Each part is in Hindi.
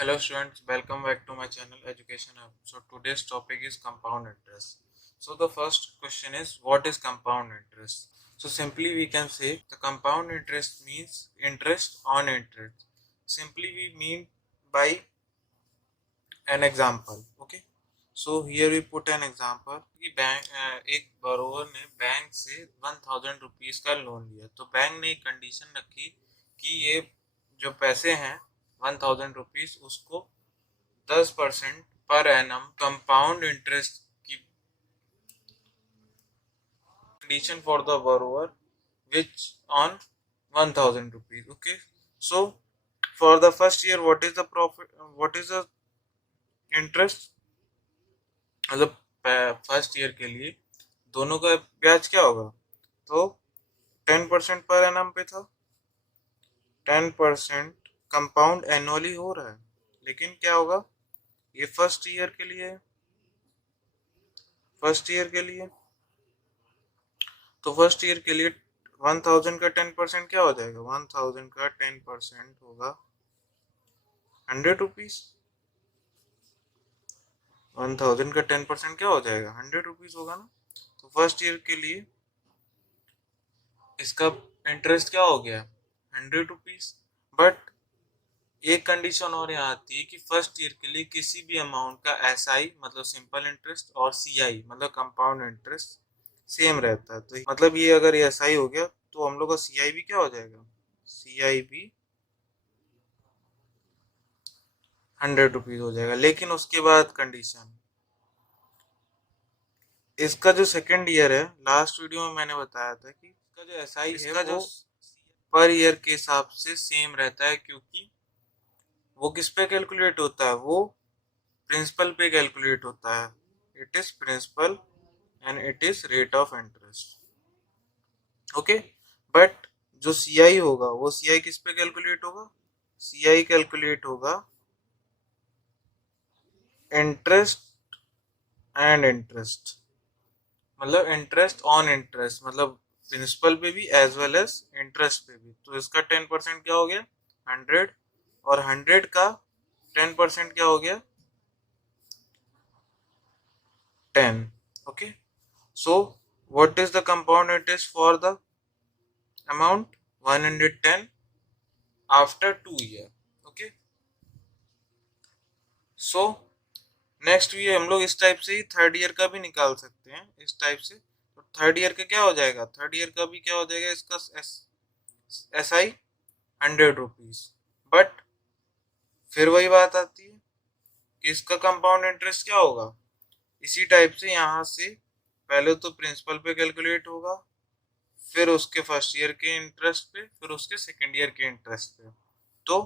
Hello students, welcome back to my channel Education Hub. So today's topic is compound interest. So the first question is, what is compound interest? So simply we can say the compound interest means interest on interest. Simply we mean by an example. Okay. So here we put an example कि बैंक एक borrower ने बैंक से 1000 रुपीज का लोन लिया, तो बैंक ने एक कंडीशन रखी कि ये जो पैसे हैं 1000 रुपीज उसको 10% पर एनम कंपाउंड इंटरेस्ट की condition for the borrower which on 1000 rupees. Okay, so for the first year what is the profit, what is the interest? मतलब फर्स्ट ईयर के लिए दोनों का ब्याज क्या होगा, तो 10% पर एनम पे था, 10% कंपाउंड एनुअली हो रहा है, लेकिन क्या होगा ये फर्स्ट ईयर के लिए, फर्स्ट ईयर के लिए तो फर्स्ट ईयर के लिए 1000 का 10% क्या हो जाएगा, 1000 का 10% होगा 100 रुपीज। 1000 का 10% क्या हो जाएगा, 100 रुपीज होगा ना। तो फर्स्ट ईयर के लिए इसका इंटरेस्ट क्या हो गया, 100 रुपीज। बट एक कंडीशन और यहाँ आती है कि फर्स्ट ईयर के लिए किसी भी अमाउंट का एसआई मतलब सिंपल इंटरेस्ट और सीआई मतलब कंपाउंड इंटरेस्ट सेम रहता है। तो मतलब ये अगर एसआई हो गया तो हम लोग का सीआई भी क्या हो जाएगा, सीआई भी 100 रुपीज हो जाएगा। लेकिन उसके बाद कंडीशन, इसका जो सेकंड ईयर है, लास्ट वीडियो में मैंने बताया था कि इसका जो एसआई है वो पर ईयर के हिसाब से सेम रहता है, क्योंकि वो किस पे कैलकुलेट होता है, वो प्रिंसिपल पे कैलकुलेट होता है। It is principal and it is rate of interest. Okay, but जो सीआई होगा वो सीआई किस पे कैलकुलेट होगा, सीआई कैलकुलेट होगा इंटरेस्ट एंड इंटरेस्ट, मतलब इंटरेस्ट ऑन इंटरेस्ट, मतलब प्रिंसिपल पे भी एज वेल एज इंटरेस्ट पे भी। तो इसका 10% क्या हो गया 100, और 100 का 10% क्या हो गया 10। Okay, so what is the compound interest for the amount 110 after 2 year? Okay, so next भी हम लोग इस टाइप से ही थर्ड ईयर का भी निकाल सकते हैं, इस टाइप से। तो थर्ड ईयर का क्या हो जाएगा, थर्ड ईयर का भी क्या हो जाएगा, इसका एस आई 100 रुपीज। बट फिर वही बात आती है कि इसका कंपाउंड इंटरेस्ट क्या होगा, इसी टाइप से यहाँ से पहले तो प्रिंसिपल पे कैलकुलेट होगा, फिर उसके फर्स्ट ईयर के इंटरेस्ट पे, फिर उसके सेकेंड ईयर के इंटरेस्ट पे। तो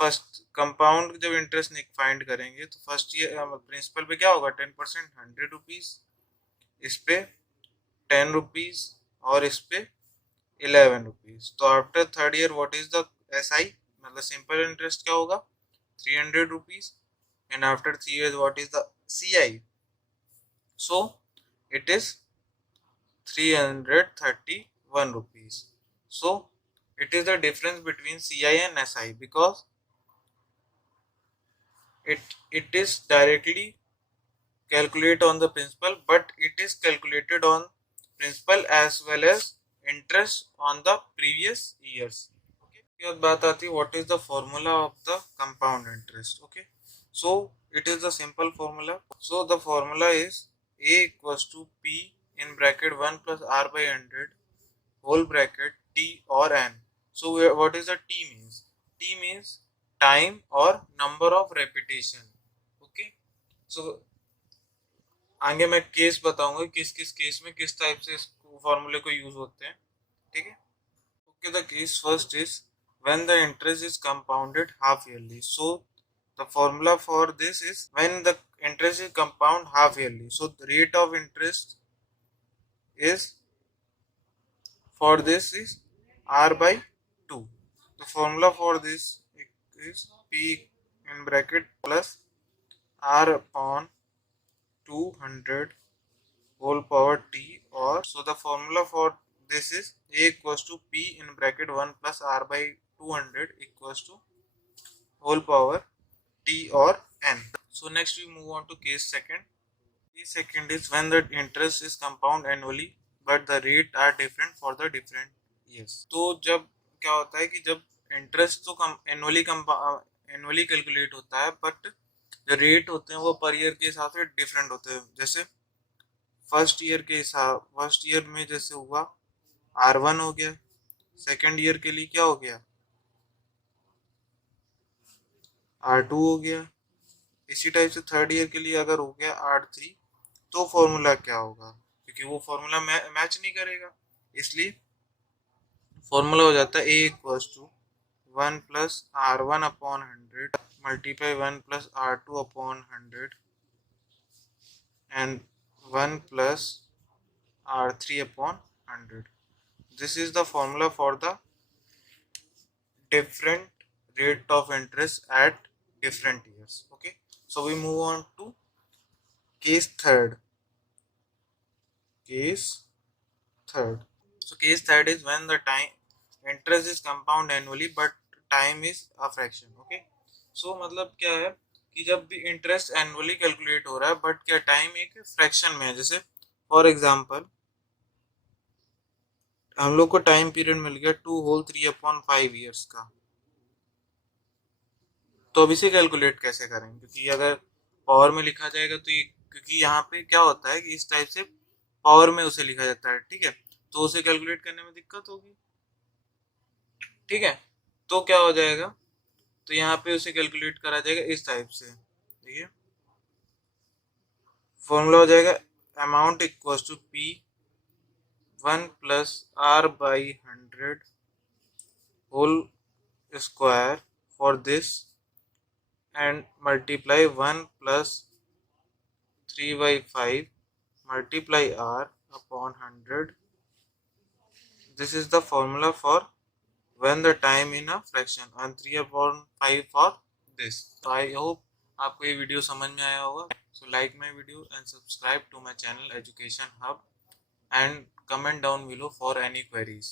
फर्स्ट कंपाउंड जब इंटरेस्ट फाइंड करेंगे तो फर्स्ट ईयर प्रिंसिपल पे क्या होगा 10%, 100 रुपीज, इस पे 10 रुपीज और इस पे 11 रुपीज। तो after third year what is the S I, मतलब सिंपल इंटरेस्ट क्या होगा 300 rupees, and after 3 years what is the C I, so it is 331 rupees. So it is the difference between CI and SI, because it is directly calculate on the principal, but it is calculated on principal as well as interest on the previous years. Okay, ये बात आती है what is the formula of the compound interest. Okay, so it is the simple formula. So the formula is A equals to P in bracket 1 plus R by 100 whole bracket T or N. So what is the T means? T means time or number of repetition. Okay, so आगे मैं केस बताऊंगा किस किस केस में किस टाइप से इस फॉर्मूले को यूज होते हैं। ठीक है, okay, the case first is when the interest is compounded half yearly. So the formula for this is when the interest is compound half yearly, so the rate of interest is for this is R by 2. The formula for this is P in bracket plus R upon 200 whole power T, or so the formula for this is A equals to P in bracket 1 plus R by 200 equals to whole power t or n. So next we move on to case second. Case second is when the interest is compound annually but the rate are different for the different years. तो जब क्या होता है कि जब इंटरेस्ट तो एनुअली कैलकुलेट होता है बट जो रेट होते हैं वो पर ईयर के हिसाब से डिफरेंट होते हैं. जैसे फर्स्ट ईयर में जैसे हुआ R1 हो गया, सेकेंड ईयर के लिए क्या हो गया R2 हो गया, इसी टाइप से थर्ड ईयर के लिए अगर हो गया R3 तो फॉर्मूला क्या होगा, क्योंकि वो फॉर्मूला मैच नहीं करेगा, इसलिए फॉर्मूला हो जाता है A equals to 1 plus R1 upon 100 multiply 1 plus R2 upon 100 and 1 plus R3 upon 100. This is the formula for the different rate of interest at different years. Okay, so we move on to case third. So case third is when the time interest is compound annually but time is a fraction. Okay, so मतलब क्या है कि जब भी इंटरेस्ट एनुअली कैलकुलेट हो रहा है बट क्या टाइम एक फ्रैक्शन में है. जैसे फॉर एग्जांपल हम लोग को टाइम पीरियड मिल गया 2/3/5 ईयर्स का, तो अब इसे कैलकुलेट कैसे करेंगे, क्योंकि अगर पावर में लिखा जाएगा तो ये, क्योंकि यहाँ पे क्या होता है कि इस टाइप से पावर में उसे लिखा जाता है, ठीक है, तो उसे कैलकुलेट करने में दिक्कत होगी. ठीक है, तो क्या हो जाएगा, तो यहाँ पे उसे कैलकुलेट करा जाएगा इस टाइप से. देखिए फॉर्मूला हो जाएगा amount equal to P 1 plus R by 100 whole square for this and multiply 1 plus 3/5 multiply R upon 100. This is the formula for when the time in a fraction and 3/5 for this. So I hope आपको ये वीडियो समझ में आया होगा. So like my video and subscribe to my channel Education Hub and comment down below for any queries.